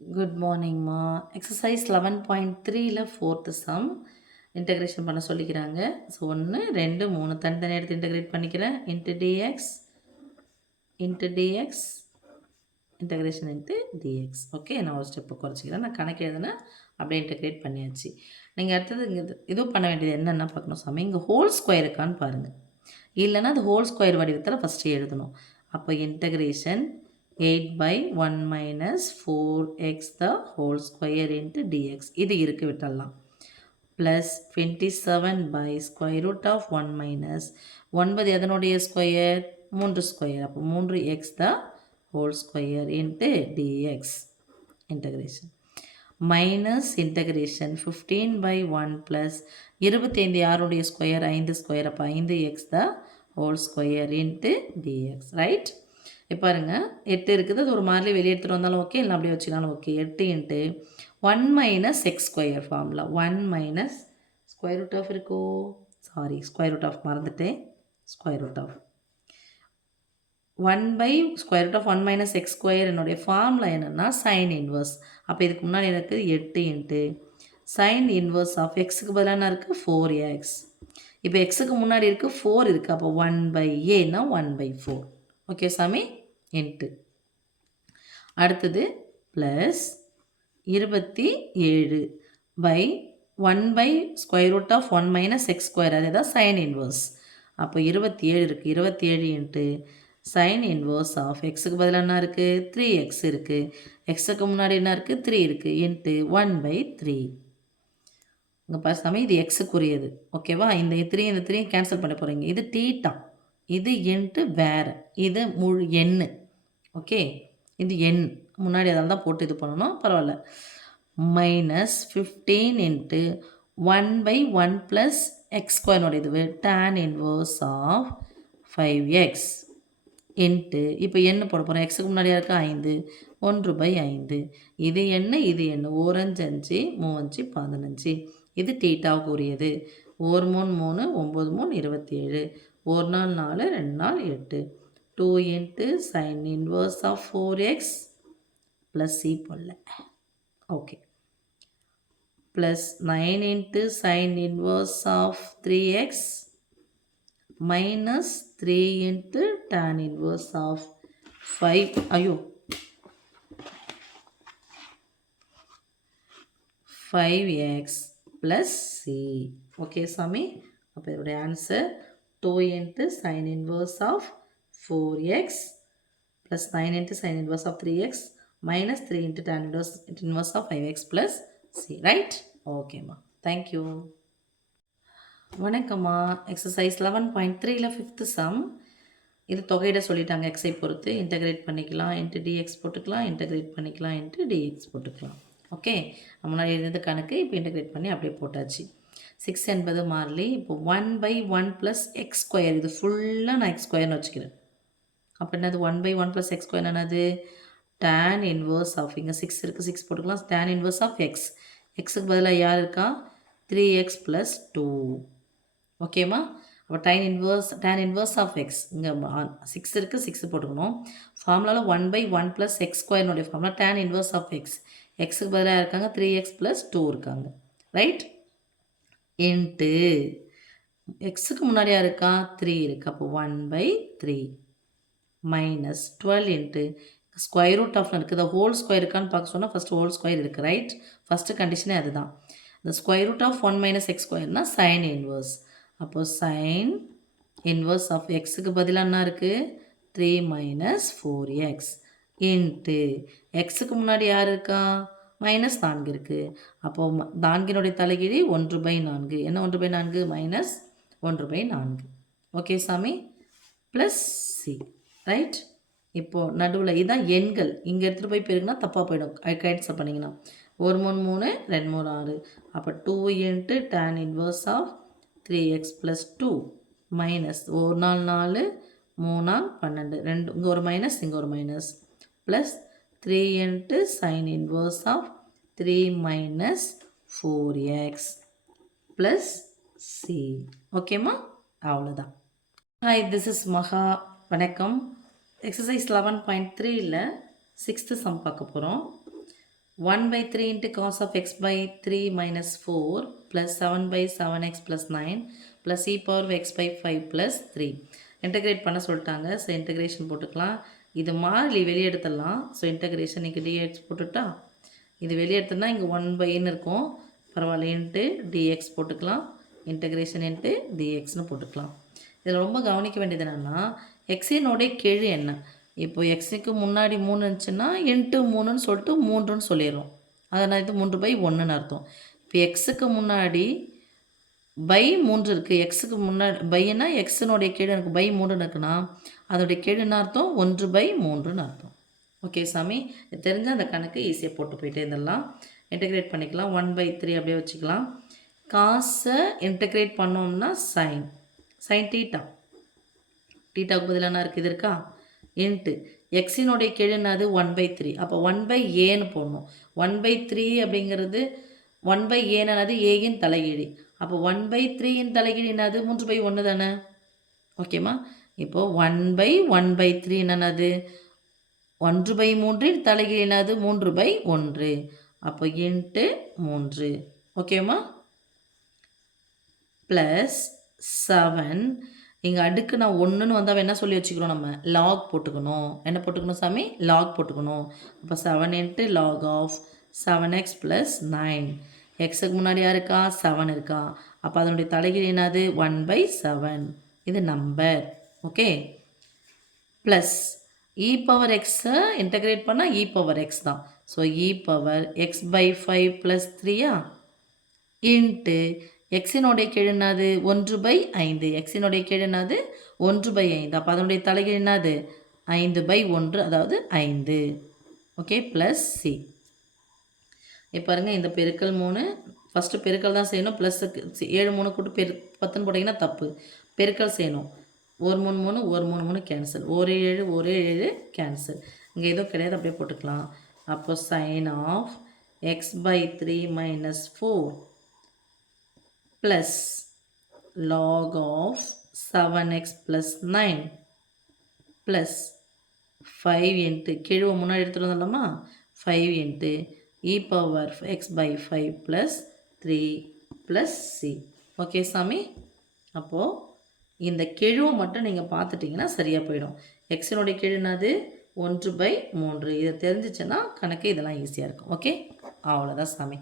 Good மார்னிங்மா. Exercise 11.3ல fourth sum integration பண்ண சொல்லிக்கிறாங்க. ஸோ 1, 2, 3 தனித்தனியாக எடுத்து இன்டகிரேட் பண்ணிக்கிறேன். Into dx integration into dx. Okay, நான் ஒரு ஸ்டெப்பை குறைச்சிக்கிறேன். நான் கணக்கு எழுதுனேன், அப்படியே இன்டகிரேட் பண்ணியாச்சு. நீங்கள் அடுத்தது இங்கே இதுவும் பண்ண வேண்டியது என்னென்ன பார்க்கணும் சாமி, இங்கே ஹோல் ஸ்கொயர் இருக்கான்னு பாருங்கள். இல்லைன்னா அது ஹோல் ஸ்கொயர் வடிவத்தில் ஃபஸ்ட்டு எழுதணும். அப்போ integration 8/1 minus 4x the whole square into dx இது இருக்கு விட்டுடலாம். Plus 27 by square root of 1 minus 9 எதனுடைய ஸ்கொயர் 3 ஸ்கொயர், அப்போ 3x the whole square into dx integration minus integration 15/1 plus 25 யாருடைய ஸ்கொயர் 5 ஸ்கொயர், அப்போ 5x the whole square into dx. Right, இப்போ பாருங்கள் 8 இருக்குது, அது ஒரு மாதிரி வெளியே எடுத்துகிட்டு வந்தாலும் ஓகே, இல்லை அப்படியே வச்சுனாலும் okay. 8 into 1 minus x square formula 1 minus square root of இருக்கோ, சாரி ஸ்கொயர் ரூட் ஆஃப் மறந்துட்டேன். Square root of 1 by square root of 1 minus x square என்னுடைய ஃபார்முலா என்னென்னா சைன் இன்வர்ஸ். அப்போ இதுக்கு முன்னாடி எனக்கு 8 இன்ட்டு சைன் இன்வர்ஸ் ஆஃப் எக்ஸுக்கு பதிலாக என்ன இருக்குது 4x. இப்போ எக்ஸுக்கு முன்னாடி இருக்குது 4 இருக்குது, அப்போ 1/a 1/4. ஓகே சாமி, இன்ட்டு அடுத்தது plus 27 by 1 by square root of 1 minus x square, அதே தான் சைன் இன்வர்ஸ். அப்போ 27 இருக்குது, 27 இன்ட்டு சைன் இன்வர்ஸ் ஆஃப் எக்ஸுக்கு பதிலாக என்ன இருக்குது 3x இருக்குது, எக்ஸுக்கு முன்னாடி என்ன இருக்குது 3 இருக்குது, இன்ட்டு 1/3. இங்கே பாரு சாமி, இது எக்ஸுக்குரியது ஓகேவா. இந்த 3 கேன்சல் பண்ண போகிறீங்க. இது தீட்டா, இது இன்ட்டு வேறு, இது முழு எண்ணு. ஓகே, இது எண் முன்னாடி அதால் தான் போட்டு இது பண்ணணும், பரவாயில்ல. மைனஸ் 15 இன்ட்டு 1/1 ப்ளஸ் எக்ஸ் ஸ்கொயர்னோட இது tan inverse of 5x into இப்போ என்ன போட போகிறோம், எக்ஸுக்கு முன்னாடியாக இருக்கா 5, 1/5. இது என்ன, இது என்ன, 4 5 5 3 5 15. இது தீட்டாவுக்கு உரியது. 1 3 3 9 3 27, 1 நாள் 4 2 நாள் 8. 2 into sine inverse of 4x plus c போடல, okay, plus 9 into sine inverse of 3x minus 3 into tan inverse of 5, ஐயோ 5x ப்ளஸ் சி. ஓகே சாமி, அப்போ இதோடைய answer 2 into sine inverse of 4x plus 9 into sine inverse of 3x minus 3 into tan inverse of 5x plus c. Right, ஓகேம்மா, thank you. வணக்கம்மா. Exercise 11.3ல fifth sum. இது தொகையிட சொல்லிட்டாங்க, எக்ஸை பொறுத்து இன்டகிரேட் பண்ணிக்கலாம், இன்ட்டு டிஎக்ஸ் போட்டுக்கலாம், இன்டகிரேட் பண்ணிக்கலாம், இன்ட்டு டிஎக்ஸ் போட்டுக்கலாம். ஓகே, முன்னாடி இருந்தது கணக்கு, இப்போ இன்டகிரேட் பண்ணி அப்படியே போட்டாச்சு. 6 என்பது மாறிலி. இப்போ 1/1 ப்ளஸ் எக்ஸ் ஸ்கொயர், இது ஃபுல்லாக நான் எக்ஸ் ஸ்கொயர்னு வச்சுக்கிறேன். அப்போ என்னது 1/1 ப்ளஸ் எக்ஸ் ஸ்கொயர் என்னது tan இன்வர்ஸ் ஆஃப், இங்கே 6 இருக்குது 6 போட்டுக்கலாம், tan இன்வர்ஸ் ஆஃப் எக்ஸ். எக்ஸுக்கு பதிலாக யார் இருக்கா 3x ப்ளஸ் 2. ஓகேம்மா, அப்போ tan இன்வர்ஸ் ஆஃப் எக்ஸ், இங்கே 6 இருக்குது 6 போட்டுக்கணும். ஃபார்முலாவில் 1/1 ப்ளஸ் எக்ஸ் ஸ்கொயர்னுடைய formula tan inverse of x. எக்ஸுக்கு பதிலாக இருக்காங்க 3x ப்ளஸ் 2 இருக்காங்க. ரைட், இன்ட்டு எக்ஸுக்கு முன்னாடியாக இருக்கா 3 இருக்குது, அப்போ 1/3 minus 12 into square root of இருக்குது, ஹோல் ஸ்கொயர் இருக்கான்னு பார்க்க சொன்னால் ஃபஸ்ட்டு ஹோல் ஸ்கொயர் இருக்குது. ரைட், ஃபஸ்ட்டு கண்டிஷனே அதுதான். இந்த square root of 1 minus x ஸ்கொயர்னால் சைன் இன்வர்ஸ். அப்போது சைன் இன்வர்ஸ் ஆஃப் எக்ஸுக்கு பதிலாக என்ன இருக்குது 3 மைனஸ் 4x இன்ட்டு எக்ஸுக்கு முன்னாடி யார் இருக்கா மைனஸ் 4 இருக்குது. அப்போது 4னுடைய தலைகீழி 1/4. என்ன 1/4 மைனஸ் 1/4. ஓகே சாமி, ப்ளஸ் சி. ரைட், இப்போது நடுவில் இதுதான் எண்கள், இங்கே எடுத்துகிட்டு போய் பெருக்குனா தப்பாக போயிடும். கேன்சல் பண்ணிங்கன்னா 1 3 3 2 3 6. அப்போ 2 into tan inverse of 3x plus 2 minus 1 நாள் 4 3 நாள் 12, 2 இங்கே ஒரு மைனஸ் இங்கே ஒரு minus, plus 3 into sine inverse of 3 minus 4x plus c. ஓகேம்மா, அவ்வளோதான். ஹாய், திஸ் இஸ் மகா. வணக்கம். எக்ஸசைஸ் 11.3ல 6th சம் பார்க்க போகிறோம். 1 by 3 into cos of x by 3 minus 4 plus 7 by 7x plus 9 plus e power of x by 5 plus 3. Integrate பண்ண சொல்லிட்டாங்க. So integration போட்டுக்கலாம். இது மாறிலி வெளியே எடுத்துடலாம். ஸோ இன்டகிரேஷன் இங்கே dx போட்டுட்டா இது வெளியே எடுத்தோம்னா இங்கே 1 பைன்னு இருக்கும். பரவாயில்ல இன்ட்டு dx போட்டுக்கலாம். இன்டகிரேஷன் இன்ட்டு dxன்னு போட்டுக்கலாம். இதில் ரொம்ப கவனிக்க வேண்டியது என்னென்னா எக்ஸினுடைய கெழு என்ன. இப்போ எக்ஸுக்கு முன்னாடி 3 இருந்துச்சுன்னா இன்ட்டு 3ன்னு சொல்லிட்டு 3ன்னு சொல்லிடுறோம். அதனால் இது 3/1ன்னு அர்த்தம். இப்போ எக்ஸுக்கு முன்னாடி பை 3 இருக்குது. எக்ஸுக்கு முன்னாடி பையனா எக்ஸினுடைய கீழே எனக்கு பை 3ன்னு இருக்குன்னா அதோடைய கீழுன்னு அர்த்தம் 1/3ன்னு அர்த்தம். ஓகே சாமி, தெரிஞ்சால் அந்த கணக்கு ஈஸியாக போட்டு போயிட்டே இருந்தெல்லாம் இன்டகிரேட் பண்ணிக்கலாம். 1/3 அப்படியே வச்சுக்கலாம். காசை இன்டகிரேட் பண்ணோம்னா சைன் டீட்டாவுக்கு பதிலாக என்ன இருக்குது இது இருக்கா இன்ட்டு எக்ஸினுடைய கீழுனாது 1/3. அப்போ 1/aன்னு போடணும். 1/3 அப்படிங்கிறது 1/aனது ஏயின் தலைகீழி. அப்போ 1/3ன் தலைகீழினாது 3/1 தானே. ஓகேம்மா, இப்போது 1/1/3 என்னது 1/3ன் தலைகீழினாது 3/1. அப்போ இன்ட்டு 3. ஓகேம்மா, ப்ளஸ் 7. இங்கே அடுக்கு நான் 1ன்னு வந்தால் என்ன சொல்லி வச்சுக்கிறோம், நம்ம லாக் போட்டுக்கணும். என்ன போட்டுக்கணும் சாமி, லாக் போட்டுக்கணும். அப்போ 7 இன்ட்டு லாக் ஆஃப் 7x + 9. எக்ஸுக்கு முன்னாடி யார் இருக்கா 7 இருக்கா. அப்போ அதனுடைய தலைகீழ் என்னது 1/7. இது number. Okay, plus e power எக்ஸை இன்டகிரேட் பண்ணால் இ பவர் எக்ஸ் தான். So e power x/5 + 3 into எக்ஸினுடைய கீழ் என்னது 1/5. எக்ஸினுடைய கீழ் என்னது 1/5. அப்போ அதனுடைய தலைகீழ் என்னது 5/1, அதாவது 5. Okay, plus C. இப்போ பாருங்கள், இந்த பெருக்கல் 3 ஃபஸ்ட்டு பெருக்கல் தான் செய்யணும். ப்ளஸ்ஸுக்கு 7 3 கூட்டு 10ன்னு போட்டிங்கன்னா தப்பு. பெருக்கல் செய்யணும். 1 3 3 1 3 3 கேன்சல். 1 7 1 7 கேன்சல். இங்கே எதுவும் கிடையாது, அப்படியே போட்டுக்கலாம். அப்போ sine of x/3 - 4 plus log of 7x + 9 plus 5 into கீழே முன்னாடி எடுத்துகிட்டு வந்தோம்மா 5 into e power x/5 + 3 plus c. Okay சாமி, அப்போது இந்த கெழுவை மட்டும் நீங்கள் பார்த்துட்டிங்கன்னா சரியாக போயிடும். எக்ஸினுடைய கெழுனாது 1/3. இதை தெரிஞ்சிச்சுன்னா கணக்கு இதெல்லாம் ஈஸியாக இருக்கும். ஓகே, அவ்வளோதான் சாமி.